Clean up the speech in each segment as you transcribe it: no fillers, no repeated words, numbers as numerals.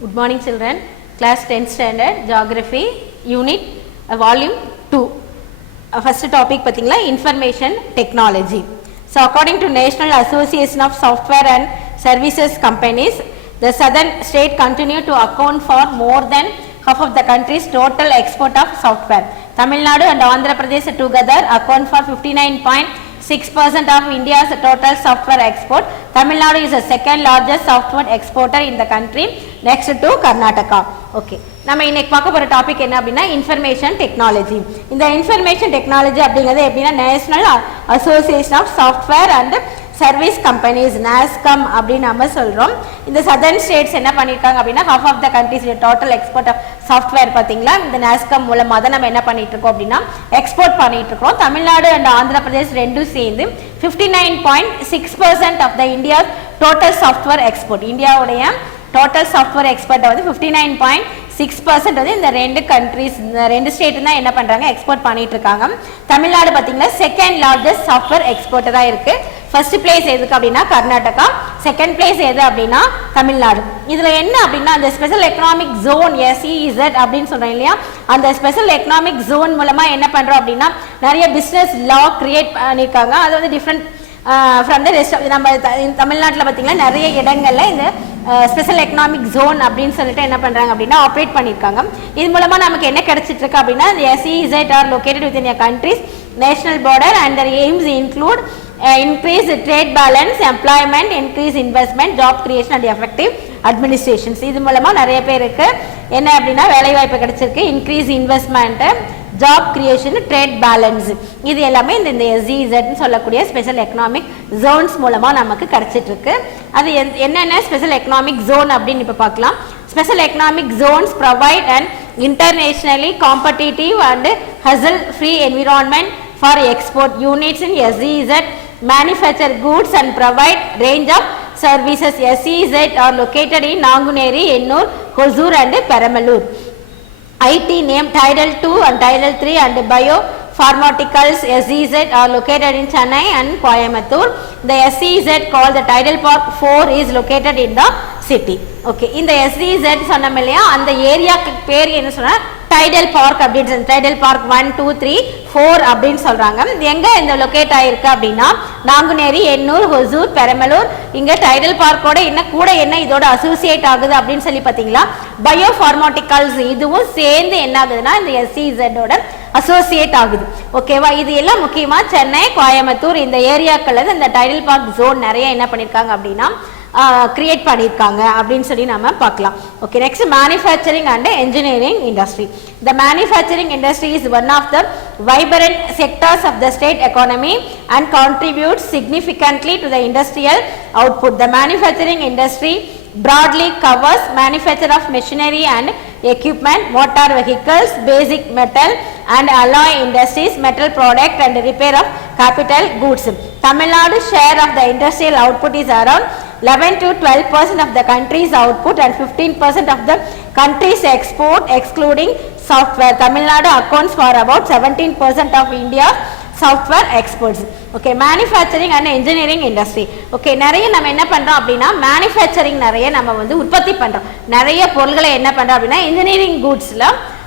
Good morning children. Class 10th standard Geography Unit Volume 2. First topic pathingala Information Technology. So according to National Association of Software and Services Companies, the southern state continue to account for more than half of the country's total export of software. Tamil Nadu and Andhra Pradesh together account for 59.6% of India's total software export. Tamil Nadu is the second largest software exporter in the country, next to Karnataka. Okay. நம்ம இன்னைக்கு பார்க்க போற topic என்ன அப்படினா information technology. இந்த information technology அப்படிங்கிறது எப்படின்னா national association of software and service companies NASSCOM அப்படின்னு நம்ம சொல்றோம். இந்த சதர்ன் ஸ்டேட்ஸ் என்ன பண்ணிருக்காங்க அப்படின்னா half of the country's total export of software பாத்தீங்களா இந்த NASSCOM மூலமா தான் நம்ம என்ன பண்ணிட்டு இருக்கோம் அப்படின்னா எக்ஸ்போர்ட் பண்ணிட்டு இருக்கோம். தமிழ்நாடு and ஆந்திர பிரதேஷ் ரெண்டும் சேர்ந்து 59.6% of the India's total software export. இந்தியாவுடைய total software export வந்து 59.6% வந்து இந்த ரெண்டு கண்ட்ரீஸ் இந்த ரெண்டு ஸ்டேட் தான் என்ன பண்றாங்க எக்ஸ்போர்ட் பண்ணிட்டு இருக்காங்க. தமிழ்நாடு பாத்தீங்கன்னா செகண்ட் லார்ஜஸ்ட் சாஃப்ட்வேர் எக்ஸ்போர்ட்டரா இருக்கு. ஃபர்ஸ்ட் பிளேஸ் எதுக்கு அப்படின்னா கர்நாடகா, செகண்ட் பிளேஸ் எது அப்படின்னா தமிழ்நாடு. இதுல என்ன அப்படின்னா அந்த ஸ்பெஷல் எக்கனாமிக் ஜோன் SEZ அப்படின்னு சொல்றோம் இல்லையா, அந்த ஸ்பெஷல் எக்கனாமிக் ஜோன் மூலமா என்ன பண்றோம் அப்படின்னா நிறைய பிசினஸ் லா கிரியேட் பண்ணிருக்காங்க. அது வந்து டிஃப்ரெண்ட் ஃப்ரம் த ரெஸ்ட் நம்ம தமிழ்நாட்டில் பார்த்தீங்கன்னா நிறைய இடங்கள்ல இந்த ஸ்பெஷல் எக்கனாமிக் ஜோன் அப்படின்னு சொல்லிட்டு என்ன பண்றாங்க அப்படின்னா ஆப்ரேட் பண்ணியிருக்காங்க. இது மூலமா நமக்கு என்ன கிடைச்சிட்டு இருக்கு அப்படின்னா SEZ are located within countries national border and their aims include increase trade balance, employment, increase investment, job creation and effective administrations. இது மூலமா நிறைய பேருக்கு என்ன அப்படின்னா வேலை வாய்ப்பு கிடைச்சிருக்கு, increase investment, job creation, trade balance, இது எல்லாமே இந்த SEZ சொல்லக்கூடிய ஸ்பெஷல் எக்கனாமிக் ஜோன்ஸ் மூலமா நமக்கு கிடைச்சிட்டு இருக்கு. அது என்னென்ன ஸ்பெஷல் எக்கனாமிக் ஜோன் அப்படின்னு இப்ப பார்க்கலாம். Special economic zones provide and internationally competitive and hassle free environment for export units in SEZ manufacture goods and provide range of services. SEZ are located in Nanguneri, Ennur, Hosur and Perambalur. IT name Tidal 2 and Tidal 3 and Biopharmaceuticals SEZ are located in Chennai and Coimbatore. The SEZ called the Tidal Park 4 is located in the city. Okay, இந்த SEZ சொன்னோம் இல்லையா, அந்த ஏரியாக்கு பேர் என்ன சொன்னா tidal park அப்படின்னு tidal park 1 2 3 4 அப்படின்னு சொல்றாங்க. எங்க இந்த லொகேட் ஆயிருக்கு அப்படின்னா நாங்குநேரி, எண்ணூர், ஹொசூர், பெரம்பலூர். இங்க டைடல் பார்க்கோட என்ன கூட என்ன இதோட அசோசியேட் ஆகுது அப்படின்னு சொல்லி பாத்தீங்களா பயோஃபார்மாட்டிகல்ஸ், இதுவும் சேர்ந்து என்ன ஆகுதுன்னா இந்த SEZ ஓட அசோசியேட் ஆகுது. ஓகேவா, இது எல்லாம் முக்கியமா சென்னை, கோயம்புத்தூர் இந்த ஏரியாக்கள்ல இந்த டைடல் பார்க் ஜோன் நிறைய என்ன பண்ணிருக்காங்க அப்படின்னா கிரியேட் பண்ணிருக்காங்க அப்படின்னு சொல்லி நாம பார்க்கலாம். Okay, next manufacturing and engineering industry. The manufacturing industry is one of the vibrant sectors of the state economy and contributes significantly to the industrial output. The manufacturing industry broadly covers manufacture of machinery and equipment, motor vehicles, basic metal and alloy industries, metal product and repair of capital goods. Tamil Nadu share of the industrial output is around 11 to 12% of the country's output and 15% of the country's export excluding software. Tamil Nadu accounts for about 17% of India's software exports. Okay, manufacturing and engineering industry. Okay, நிறைய நம்ம என்ன பண்றோம் அப்படின்னா manufacturing நிறைய நம்ம வந்து உற்பத்தி பண்றோம். நிறைய பொருட்களை என்ன பண்றோம் அப்படின்னா இன்ஜினியரிங் கூட்ஸ்ல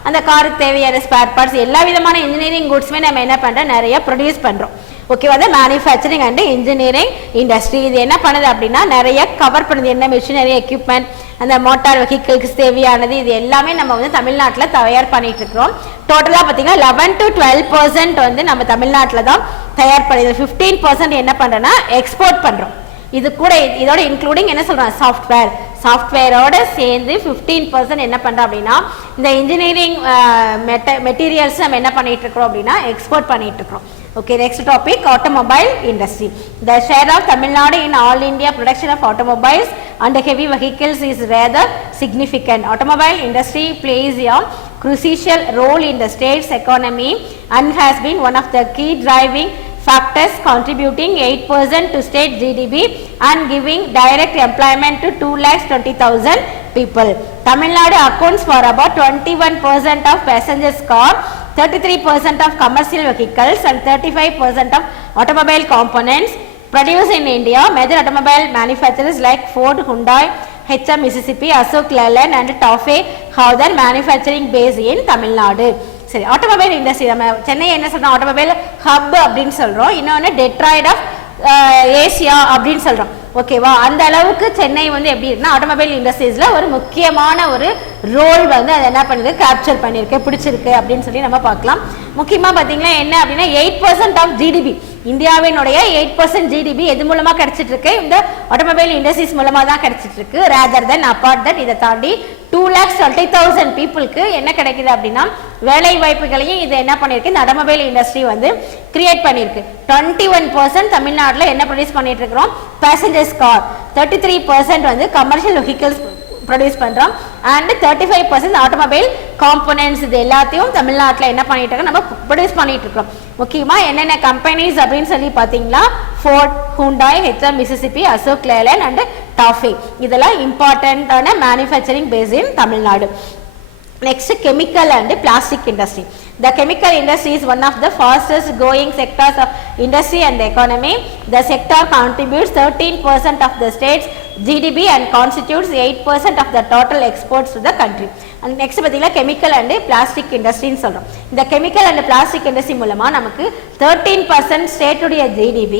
அந்த காருக்கு தேவையான ஸ்பேர் பார்ட்ஸ் எல்லா விதமான இன்ஜினியரிங் கூட்ஸ்மே நம்ம என்ன பண்றோம் நிறைய ப்ரொடியூஸ் பண்றோம். ஓகேவா, அது மேனுஃபேக்சரிங் அண்ட் இன்ஜினியரிங் இண்டஸ்ட்ரி. இது என்ன பண்ணுது அப்படின்னா நிறைய கவர் பண்ணுது. என்ன மிஷினரி எக்யூப்மெண்ட், அந்த மோட்டார் வெஹிக்கிள்க்கு தேவையானது, இது எல்லாமே நம்ம வந்து தமிழ்நாட்டில் தயார் பண்ணிட்டு இருக்கிறோம். டோட்டலாக பார்த்தீங்கன்னா 11 to 12% வந்து நம்ம தமிழ்நாட்டில் தான் தயார் பண்ணுது. 15% என்ன பண்ணுறோன்னா எக்ஸ்போர்ட் பண்ணுறோம். இது கூட இதோட இன்க்ளூடிங் என்ன சொல்கிறோம் சாஃப்ட்வேரோட சேர்ந்து 15% என்ன பண்ணுறோம் அப்படின்னா இந்த இன்ஜினியரிங் மெட்டீரியல்ஸ் நம்ம என்ன பண்ணிட்டு இருக்கிறோம் அப்படின்னா எக்ஸ்போர்ட் பண்ணிட்டு இருக்கிறோம். Okay, next topic automobile industry. The share of Tamil Nadu in all India production of automobiles and heavy vehicles is rather significant. Automobile industry plays a crucial role in the state's economy and has been one of the key driving factors contributing 8% to state GDP and giving direct employment to 2,20,000 people. Tamil Nadu accounts for about 21% of passengers car, 33% of commercial vehicles and 35% of automobile components produced in India. Major automobile manufacturers like Ford, Hyundai, HM Mississippi, Ashok Leyland and Toffee have their manufacturing base in Tamil Nadu. சரி, automobile industry நம்ம சென்னை என்ன சொல்றோம், automobile hub அப்படின்னு சொல்றோம். இன்னொன்று Detroit of Asia அப்படின்னு சொல்றோம். ஓகேவா, அந்த அளவுக்கு சென்னை வந்து எப்படி இருக்குன்னா ஆட்டோமொபைல் இண்டஸ்ட்ரீஸ்ல ஒரு முக்கியமான ஒரு ரோல் வந்து அதை என்ன பண்ணுது, கேப்சர் பண்ணிருக்கு, பிடிச்சிருக்கு அப்படின்னு சொல்லி நம்ம பார்க்கலாம். முக்கியமா பாத்தீங்கன்னா என்ன அப்படின்னா 8% ஆஃப் ஜிடிபி, இந்தியாவினுடைய 8% ஜிடிபி எது மூலமா கிடைச்சிட்டு இருக்கு, இந்த ஆட்டோமொபைல் இண்டஸ்ட்ரீஸ் மூலமா தான் கிடைச்சிட்டு இருக்கு. ரேதர் தென் அபார்ட் தட் இதை தாண்டி 2,20,000 பீப்புளுக்கு என்ன கிடைக்குது அப்படின்னா வேலை வாய்ப்புகளையும் இது என்ன பண்ணிருக்கு, இந்த ஆட்டோமொபைல் இண்டஸ்ட்ரி வந்து கிரியேட் பண்ணிருக்கு. 21% தமிழ்நாட்டில் என்ன ப்ரொடியூஸ் பண்ணிட்டு இருக்கிறோம், பேசஞ்சர்ஸ் கார். 33% வந்து கமர்ஷியல் வெஹிக்கிள்ஸ் ப்ரொடியூஸ் பண்றோம். And 35% automobile components. இது எல்லாத்தையும் தமிழ்நாட்டில் என்ன பண்ணிட்டு இருக்கோம், நம்ம ப்ரொடியூஸ் பண்ணிட்டு இருக்கோம். முக்கியமா என்னென்ன கம்பெனிஸ் அப்படின்னு சொல்லி பார்த்தீங்கன்னா Ford, Hyundai, HM Mississippi, Ashok Leyland and TAFE. இதெல்லாம் இம்பார்ட்டன்டான manufacturing base in Tamil Nadu. Next, chemical and plastic industry. The chemical industry is one of the fastest growing sectors of industry and the economy. The sector contributes 13% of the state's GDP and constitutes 8% of the total exports to the country. And next பார்த்தீங்கன்னா chemical and plastic industry ன்னு சொல்றோம். இந்த chemical and plastic industry மூலமா நமக்கு 13% state உடைய GDP,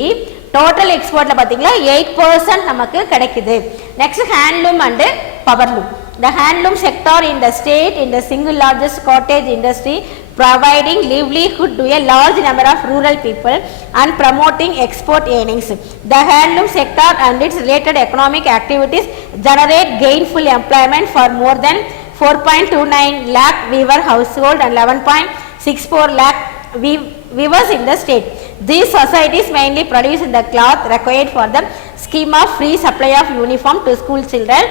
total எக்ஸ்போர்ட்ல பார்த்தீங்கன்னா 8% நமக்கு கிடைக்குது. Next handloom and powerloom. The handloom sector in the state is the single largest cottage industry, providing livelihood to a large number of rural people and promoting export earnings. The handloom sector and its related economic activities generate gainful employment for more than 4.29 lakh weaver household and 11.64 lakh weavers in the state. These societies mainly produce the cloth required for the scheme of free supply of uniform to school children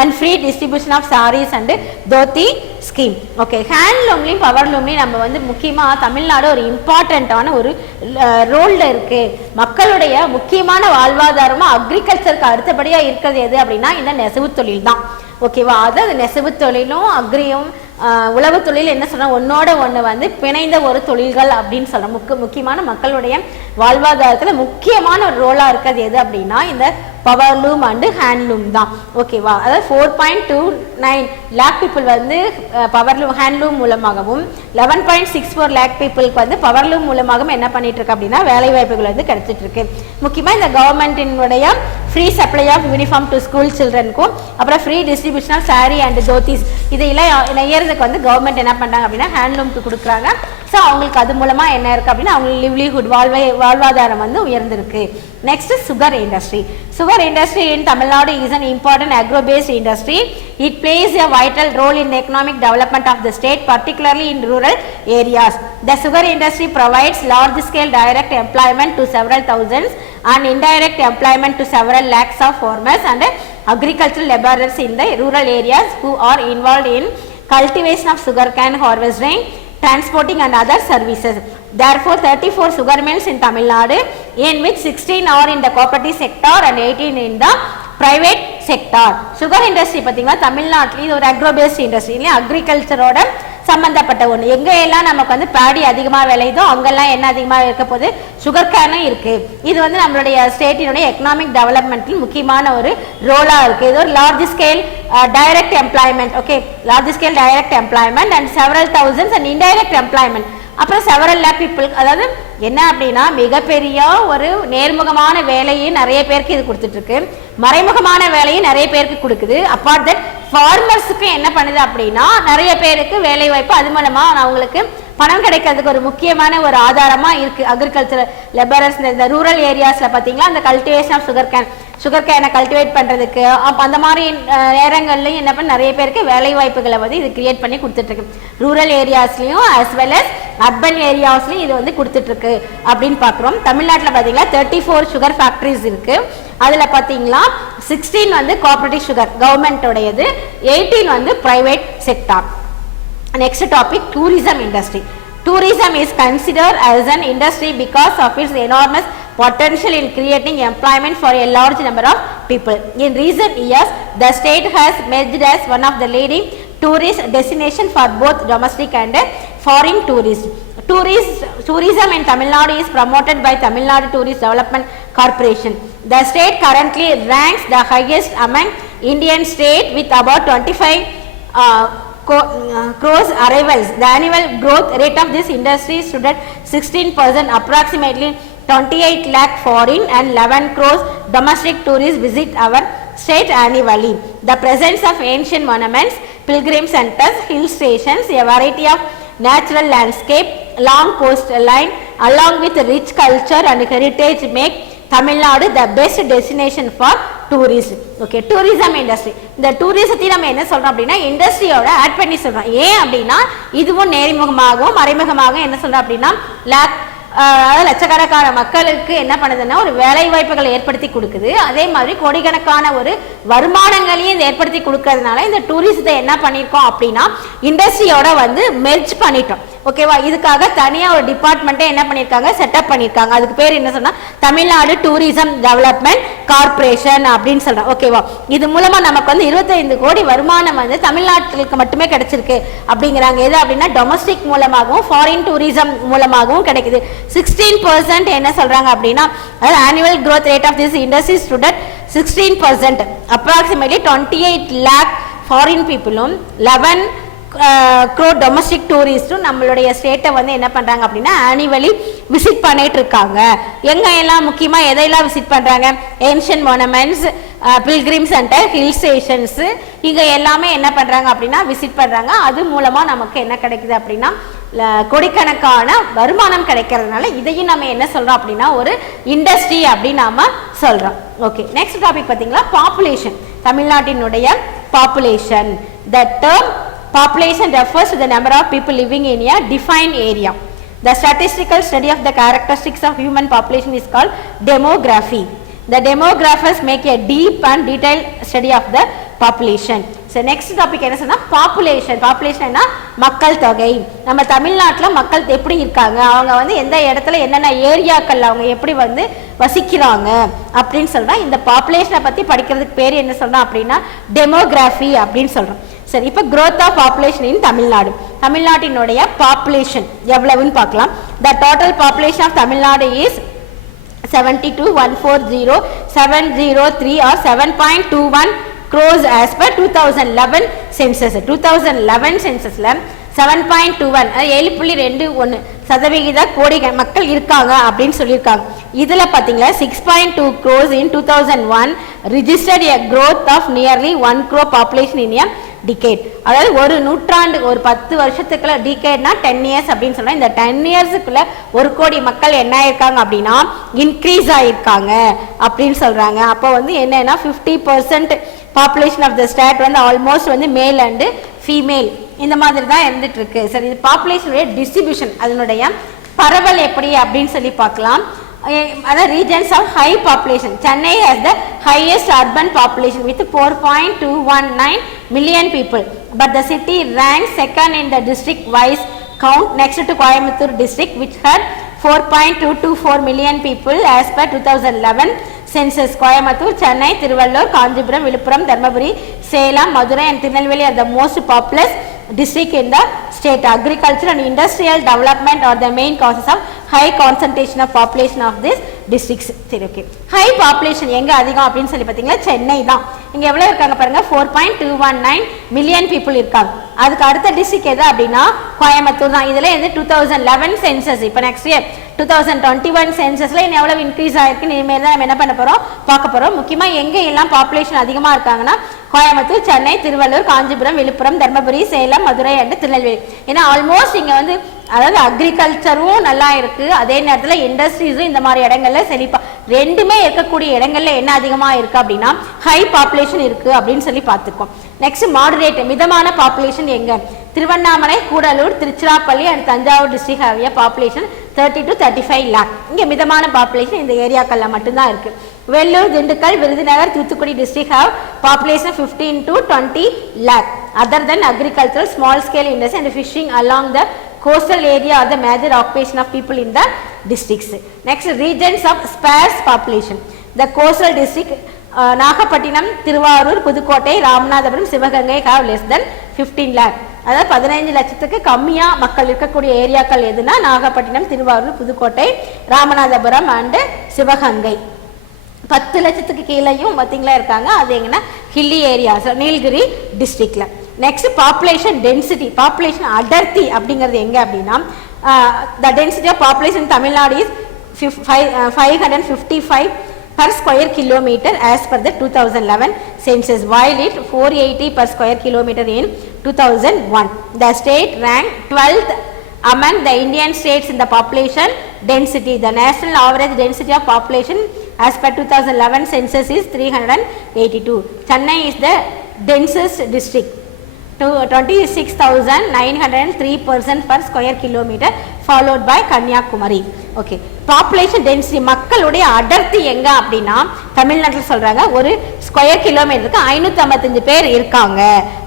and free distribution of sarees and dhoti scheme. Okay, handloomலையும் பவர்லூம்லையும் நம்ம வந்து முக்கியமா தமிழ்நாடு ஒரு இம்பார்ட்டன்டான ஒரு ரோல்ல இருக்கு. மக்களுடைய முக்கியமான வாழ்வாதாரமா அக்ரிகல்ச்சருக்கு அடுத்தபடியா இருக்கிறது எது அப்படின்னா இந்த நெசவு தொழில் தான். ஓகேவா, அதாவது நெசவு தொழிலும் அக்ரியும் உழவு தொழில் என்ன சொல்றோம், ஒன்னோட ஒன்று வந்து பிணைந்த ஒரு தொழில்கள் அப்படின்னு சொல்றோம். முக்கியமான மக்களுடைய வாழ்வாதாரத்தில் முக்கியமான ஒரு ரோலா இருக்கிறது எது அப்படின்னா இந்த பவர்லூம் அண்டு ஹேண்ட்லூம் தான். ஓகேவா, அதாவது 4.29 லேக் பீப்புள் வந்து பவர்லூம் ஹேண்ட்லூம் மூலமாகவும் 11.64 லேக் பீப்புளுக்கு வந்து பவர்லூம் மூலமாகவும் என்ன பண்ணிட்டு இருக்கு அப்படின்னா வேலை வாய்ப்புகள் வந்து கிடைச்சிட்டு இருக்கு. முக்கியமாக இந்த கவர்மெண்டினுடைய free supply of uniform to school சில்ட்ரனுக்கும் அப்புறம் free distribution of sari and dhotis இதையெல்லாம் நெய்யறதுக்கு வந்து கவர்மெண்ட் என்ன பண்ணுறாங்க அப்படின்னா ஹேண்ட்லூம்க்கு கொடுக்குறாங்க. ஸோ அவங்களுக்கு அது மூலமாக என்ன இருக்குது அப்படின்னா அவங்களுக்கு லிவ்லிஹுட் வாழ்வாதாரம் வந்து உயர்ந்திருக்கு. Next sugar industry. Sugar industry in Tamil Nadu is an important agro-based industry. It plays a vital role in the economic development of the state, particularly in rural areas. The sugar industry provides large-scale direct employment to several thousands and indirect employment to several lakhs of farmers and agricultural laborers in the rural areas who are involved in cultivation of sugarcane harvesting, transporting and other services. Therefore, 34 sugar mills in Tamil Nadu, in which 16 are in the cooperative sector and 18 in the private sector. Sugar industry பார்த்தீங்கன்னா தமிழ்நாட்டில் இது ஒரு agro paste industry இல்லையா, அக்ரிகல்ச்சரோட சம்பந்தப்பட்ட ஒன்று. எங்கெல்லாம் நமக்கு வந்து பேடி அதிகமாக விளையுதோ அங்கெல்லாம் என்ன அதிகமாக இருக்க போது சுகர் கேனும் இருக்கு. இது வந்து நம்மளுடைய ஸ்டேட்டினுடைய எக்கனாமிக் டெவலப்மெண்ட்டில் முக்கியமான ஒரு ரோலாக இருக்கு. இது ஒரு large scale direct employment. Okay, large scale direct employment and several thousands and indirect employment. அப்புறம் செவரல் லேக் பீப்புள், அதாவது என்ன அப்படின்னா மிகப்பெரிய ஒரு நேர்முகமான வேலையை நிறைய பேருக்கு இது கொடுத்துட்டு இருக்கு, மறைமுகமான வேலையை நிறைய பேருக்கு கொடுக்குது. அப்பார்ட் தட் ஃபார்மர்ஸுக்கு என்ன பண்ணுது அப்படின்னா நிறைய பேருக்கு வேலை வாய்ப்பு, அது மூலமா அவங்களுக்கு பணம் கிடைக்கிறதுக்கு ஒரு முக்கியமான ஒரு ஆதாரமா இருக்கு. அக்ரிகல்ச்சர் லெபரர்ஸ் இந்த ரூரல் ஏரியாஸ்ல பாத்தீங்கன்னா அந்த கல்டிவேஷன் ஆஃப் சுகர் கேனை கல்டிவேட் பண்றதுக்கு அந்த மாதிரி நேரங்கள்லையும் என்ன பண்ண நிறைய பேருக்கு வேலை வாய்ப்புகளை வந்து இது கிரியேட் பண்ணி கொடுத்துட்டு இருக்கு. ரூரல் ஏரியாஸ்லயும் அஸ் வெல் அஸ் அர்பன் ஏரியாஸ்லயும் இது வந்து கொடுத்துட்டு இருக்கு அப்படின்னு பாக்குறோம். தமிழ்நாட்டில் பாத்தீங்கன்னா 34 சுகர் ஃபேக்டரிஸ் இருக்கு. அதுல பாத்தீங்கன்னா 16 வந்து கோஆபரேட்டிவ் சுகர் கவர்மெண்ட் உடையது, 18 வந்து private sector. Next topic, tourism industry. Tourism is considered as an industry because of its enormous potential in creating employment for a large number of people. In recent years, the state has emerged as one of the leading tourist destination for both domestic and foreign tourists. Tourism in Tamil Nadu is promoted by Tamil Nadu Tourist Development Corporation. The state currently ranks the highest among Indian state with about 25 crores arrivals. The annual growth rate of this industry stood at 16%. Approximately 28 lakh foreign and 11 crores domestic tourists visit our state annually. The presence of ancient monuments, pilgrim centers, hill stations, a variety of natural landscape, long coastline along with rich culture and heritage make Tamil Nadu the best destination for tourists. Okay, tourism industry. இந்த டூரிசத்தை நம்ம என்ன சொல்றோம் அப்படின்னா இண்டஸ்ட்ரியோட add பண்ணி சொல்றோம். ஏன் அப்படின்னா இதுவும் நேர்முகமாகவும் மறைமுகமாகவும் என்ன சொல்றோம் அப்படின்னா லட்சக்கணக்கான மக்களுக்கு என்ன பண்ணுதுன்னா ஒரு வேலை வாய்ப்புகளை ஏற்படுத்தி கொடுக்குது. அதே மாதிரி கோடிக்கணக்கான ஒரு வருமானங்களையும் இது ஏற்படுத்தி கொடுக்கறதுனால இந்த டூரிசத்தை என்ன பண்ணியிருக்கோம் அப்படின்னா இண்டஸ்ட்ரியோட வந்து மெர்ஜ் பண்ணிட்டோம். ஓகேவா, இதுக்காக தனியாக ஒரு டிபார்ட்மெண்ட்டே என்ன பண்ணியிருக்காங்க, செட்டப் பண்ணியிருக்காங்க. அதுக்கு பேர் என்ன சொன்னா தமிழ்நாடு டூரிசம் டெவலப்மெண்ட் கார்பரேஷன் அப்படின்னு சொல்றோம். ஓகேவா, இது மூலமா நமக்கு வந்து 25 கோடி வருமானம் வந்து தமிழ்நாட்டுக்கு மட்டுமே கிடைச்சிருக்கு அப்படிங்கிறாங்க. எது அப்படின்னா டொமஸ்டிக் மூலமாகவும் ஃபாரின் டூரிசம் மூலமாகவும் கிடைக்குது. 16% என்ன சொல்றாங்க அப்படின்னா annual growth rate of this industry stood at 16%. approximately 28 lakh foreign people 11 crore domestic tourists நம்மளுடைய ஸ்டேட்டை வந்து என்ன பண்றாங்க அப்படின்னா annually விசிட் பண்ணிட்டு இருக்காங்க. எங்க எல்லாம் முக்கியமா எதையெல்லாம் விசிட் பண்றாங்க, ancient monuments, pilgrim centre, hill stations, இங்க எல்லாமே என்ன பண்றாங்க அப்படின்னா விசிட் பண்றாங்க. அது மூலமா நமக்கு என்ன கிடைக்குது அப்படின்னா கோடிக்கணக்கான வருமானம் கிடைக்கிறதுனால இதையும் நம்ம என்ன சொல்றோம் அப்படின்னா ஒரு இண்டஸ்ட்ரி அப்படின்னு நாம சொல்றோம். ஓகே, நெக்ஸ்ட் டாபிக் பாத்தீங்களா பாப்புலேஷன். தமிழ்நாட்டினுடைய population. The term population refers to the number of people living in a defined area. The statistical study of the characteristics of human population is called demography. The demographers make a deep and detailed study of the population. So next topic என்ன சொன்னா population. population என்ன, மக்கள் தொகை. நம்ம தமிழ்நாட்டில் மக்கள் எப்படி இருக்காங்க, அவங்க வந்து எந்த இடத்துல என்னென்ன ஏரியாக்கள் அவங்க எப்படி வந்து வசிக்கிறாங்க அப்படின்னு சொல்றோம். இந்த பாப்புலேஷனை பத்தி படிக்கிறதுக்கு பேர் என்ன சொல்றோம் அப்படின்னா டெமோகிராஃபி அப்படின்னு சொல்றோம். சரி, இப்போ growth of population in Tamil Nadu. தமிழ்நாட்டினுடைய பாப்புலேஷன் எவ்வளவுன்னு பார்க்கலாம். The total population of Tamil Nadu is 72,140,703 or 7.21 crores as per 2011 census. 2011 censusல 7.21 7.21% கோடி மக்கள் இருக்காங்க அப்படின்னு சொல்லியிருக்காங்க. இதுல பாத்தீங்களா 6.2 crores in 2001 registered a growth of nearly 1 crore population in a decade. அதாவது ஒரு நூற்றாண்டு, ஒரு 10 வருஷத்துக்குள்ள டிகேட்னா 10 years அப்படின்னு சொன்னா இந்த 10 yearsக்குள்ள 1 கோடி மக்கள் என்ன ஆயிருக்காங்க அப்படின்னா இன்க்ரீஸ் ஆயிருக்காங்க அப்படின்னு சொல்றாங்க. அப்போ வந்து என்னன்னா 50% பாப்புலேஷன் ஆஃப் த ஸ்டேட் வந்து ஆல்மோஸ்ட் வந்து மேல் அண்டு ஃபீமேல் இந்த மாதிரி தான் இருந்துட்டு இருக்கு. சரி, இது பாப்புலேஷனுடைய டிஸ்ட்ரிபியூஷன், அதனுடைய பரவல் எப்படி அப்படின்னு சொல்லி பார்க்கலாம். அதாவது regions of high population. Chennai has the highest urban population with 4.219 million people, but the city ranks second in the district wise count next to Coimbatore district which had 4.224 million people as per 2011 census. Coimbatore, Chennai, Tiruvallur, Kanchipuram, Viluppuram, Dharmaburi, Salem, Madurai and Tirunelveli are the most populous district in the state. Agriculture and industrial development are the main causes of high concentration of population of this districts. சரி, okay. High population எங்க அதிகம் அப்படின்னு சொல்லி பார்த்தீங்கன்னா சென்னை தான். இங்க எவ்வளவு இருக்காங்க பாருங்க, 4.219 million people இருக்காங்க. அதுக்கு அடுத்த டிஸ்ட்ரிக்ட் எது அப்படின்னா கோயம்புத்தூர் தான். இதுல வந்து 2011 சென்சஸ். இப்போ நெக்ஸ்ட் இயர் 2021 சென்சஸ்ல இன்னும் எவ்வளவு இன்க்ரீஸ் ஆயிருக்கு இனிமேல் தான் நம்ம என்ன பண்ண போறோம், பார்க்க போறோம். முக்கியமா எங்க எல்லாம் பாப்புலேஷன் அதிகமா இருக்காங்கன்னா கோயம்புத்தூர், சென்னை, திருவள்ளூர், காஞ்சிபுரம், விழுப்புரம், தர்மபுரி, சேலம், மதுரை அண்ட் திருநெல்வேலி. ஏன்னா ஆல்மோஸ்ட் இங்க வந்து அதாவது அக்ரிகல்ச்சரும் நல்லா இருக்கு, அதே நேரத்தில் இண்டஸ்ட்ரீஸும் இந்த மாதிரி இடங்கள்ல செழிப்பா ரெண்டுமே இருக்கக்கூடிய இடங்கள்ல என்ன அதிகமா இருக்கு அப்படின்னா ஹை பாப்புலேஷன் இருக்கு அப்படின்னு சொல்லி பார்த்துக்கோம். நெக்ஸ்ட் மாடரேட், மிதமான பாப்புலேஷன் எங்க, Tiruvannamalai, Gudalur, Tiruchirappalli and Thanjavur district have a population 30 to 35 lakh. இங்க மிதமான பாப்புலேஷன் இந்த ஏரியாக்கள்ல மட்டும்தான் இருக்கு. Vellore, Dindigul, Virudhunagar, Thoothukudi district have population 15 to 20 lakh. Other than agricultural, small scale industry and fishing along the coastal area are the major occupation of people in the districts. Next, regions of sparse population. The coastal district Nagapattinam, Thiruvarur, Pudukkottai, Ramanathapuram, Sivaganga have less than 15 lakh. அதாவது 15 லட்சத்துக்கு கம்மியா மக்கள் இருக்கக்கூடிய ஏரியாக்கள் எதுனா Nagapattinam, Thiruvarur, Pudukkottai, Ramanathapuram and Sivaganga. 10 லட்சத்துக்கு கீழேயும் பார்த்தீங்களா இருக்காங்க. அது எங்கன்னா ஹில்லி ஏரியாஸ் நீலகிரி டிஸ்ட்ரிக்ட்ல. நெக்ஸ்ட் பாப்புலேஷன் டென்சிட்டி, பாப்புலேஷன் அடர்த்தி அப்படிங்கிறது எங்க அப்படின்னா the density of population Tamil Nadu is 555 per square kilometer as per the 2011 census, while it 480 per square kilometer in 2001. The state ranked 12th among the Indian states in the population density. The national average density of population as per 2011 census is 382. Chennai is the densest district, 26,903% per square kilometer, followed by Kanyakumari. Okay, population density மக்களுடைய அடர்த்தி எங்க அப்படின்னா தமிழ்நாட்டில் சொல்றாங்க ஒரு square கிலோமீட்டருக்கு 555 பேர் இருக்காங்க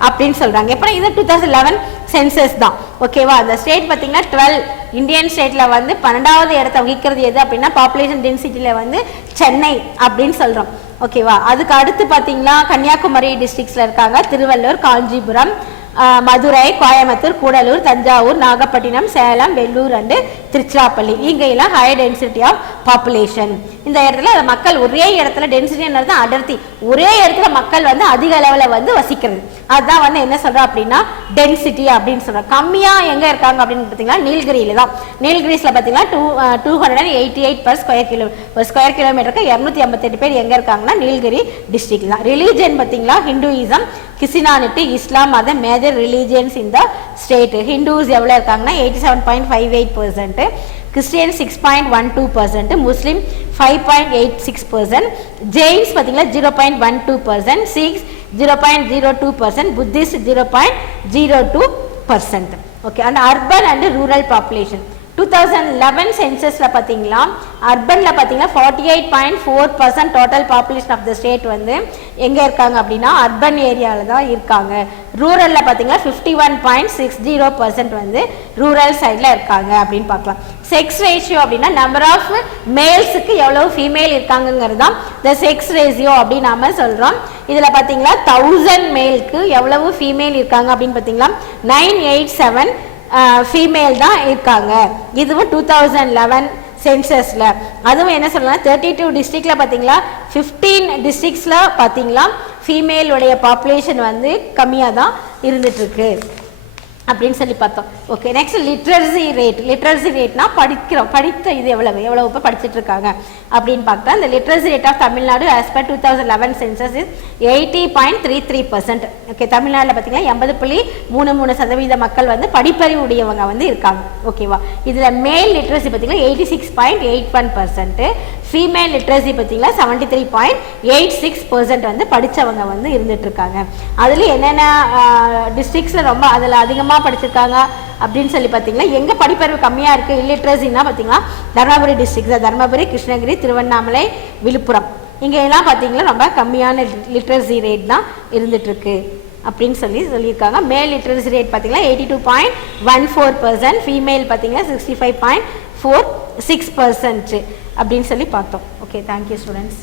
அப்படின்னு சொல்றாங்க. இப்போ இது 2011 சென்சஸ் தான். ஓகேவா, அந்த ஸ்டேட் பார்த்தீங்கன்னா 12 இந்தியன் ஸ்டேட்ல வந்து 12வது இடத்தை வகிக்கிறது எது அப்படின்னா பாப்புலேஷன் டென்சிட்டியில வந்து சென்னை அப்படின்னு சொல்றோம். ஓகேவா, அதுக்கு அடுத்து பார்த்தீங்கன்னா கன்னியாகுமரி டிஸ்ட்ரிக்ட்ஸ்ல இருக்காங்க, திருவள்ளூர், காஞ்சிபுரம், மதுரை, கோயம்புத்தூர், கூடலூர், தஞ்சாவூர், நாகப்பட்டினம், சேலம், வெள்ளூர் அண்டு திருச்சிராப்பள்ளி. இங்கெல்லாம் ஹை டென்சிட்டி ஆஃப் பாப்புலேஷன். இந்த இடத்துல மக்கள் ஒரே இடத்துல டென்சிட்டின்றது அடர்த்தி, ஒரே இடத்துல மக்கள் வந்து அதிக அளவில் வந்து வசிக்கிறது. அதுதான் வந்து என்ன சொல்றோம் அப்படின்னா டென்சிட்டி அப்படின்னு சொல்றோம். கம்மியா எங்க இருக்காங்க அப்படின்னு பார்த்தீங்கன்னா நீலகிரியில தான். நீலகிரிஸ்ல பார்த்தீங்கன்னா 288 per ஸ்கொயர் கிலோமீட்டருக்கு 258 பேர் எங்க இருக்காங்கன்னா நீலகிரி டிஸ்ட்ரிக்ட் தான். ரிலீஜன் பார்த்தீங்களா Hinduism, Christianity, Islam are the major religions in the state. Hindus எவ்வளவு இருக்காங்கன்னா 87.58%, Christian 6.12%, Muslim 5.86%, Jains பார்த்தீங்களா 0.12%, Sikhs 0.02%, Buddhist 0.02%. Okay, and urban and rural population 2011 சென்சஸ்ல பார்த்தீங்களா அர்பன்ல பார்த்தீங்கன்னா 48.4% total population of the state வந்து எங்க இருக்காங்க அப்படின்னா அர்பன் ஏரியாவில் தான் இருக்காங்க. ரூரல்ல பார்த்தீங்கன்னா 51.60% வந்து ரூரல் சைடில் இருக்காங்க அப்படின்னு பார்க்கலாம். செக்ஸ் ரேஷியோ அப்படின்னா நம்பர் ஆஃப் மேல்ஸுக்கு எவ்வளவு ஃபீமேல் இருக்காங்கிறது தான் த செக்ஸ் ரேஷியோ அப்படின்னு நாம சொல்றோம். இதுல பார்த்தீங்களா 1000 மேலுக்கு எவ்வளவு ஃபீமேல் இருக்காங்க அப்படின்னு பார்த்தீங்களா 987 ஃபீமேல் தான் இருக்காங்க. இதுவும் 2011 சென்சஸ்ல. அதுவும் என்ன சொல்லலாம் 32 டிஸ்ட்ரிக்ட்ல பார்த்தீங்களா 15 டிஸ்ட்ரிக்ட்ஸ்ல பார்த்தீங்களா ஃபீமேலுடைய பாப்புலேஷன் வந்து கம்மியாக தான் இருந்துட்டு இருக்கு அப்படின்னு சொல்லி பார்த்தோம். Okay, next literacy rate. Literacy ரேட்னா படித்த இது எவ்வளவு இப்போ படிச்சுட்டு இருக்காங்க அப்படின்னு பார்த்தா இந்த literacy rate of Tamil Nadu as per 2011 census is 80.33%. Okay, தமிழ்நாட்டில் பார்த்தீங்கன்னா 80.33% மக்கள் வந்து படிப்பறிவு உடையவங்க வந்து இருக்காங்க. ஓகேவா, இதில் மேல் லிட்ரஸி பார்த்தீங்கன்னா 86.81%, ஃபீமேல் லிட்ரஸி பார்த்தீங்கன்னா 73.86% வந்து படித்தவங்க வந்து இருந்துட்டு இருக்காங்க. அதுல என்னென்ன டிஸ்ட்ரிக்ட்ஸில் ரொம்ப அதில் அதிகமாக படிச்சிருக்காங்க அப்படின்னு சொல்லி பார்த்தீங்கன்னா எங்கே படிப்பறிவு கம்மியாக இருக்குது இல்லிட்ரஸின்னா பார்த்தீங்கன்னா தர்மபுரி டிஸ்ட்ரிக்ட், தர்மபுரி, கிருஷ்ணகிரி, திருவண்ணாமலை, விழுப்புரம் இங்கே எல்லாம் பார்த்தீங்கன்னா ரொம்ப கம்மியான லிட்ரஸி ரேட் தான் இருந்துகிட்ருக்கு அப்படின்னு சொல்லியிருக்காங்க. மேல் லிட்ரஸி ரேட் பார்த்தீங்கன்னா 82.14%, ஃபீமேல் பார்த்தீங்கன்னா 65.46% அப்படின்னு சொல்லி பார்த்தோம். Okay, thank you students.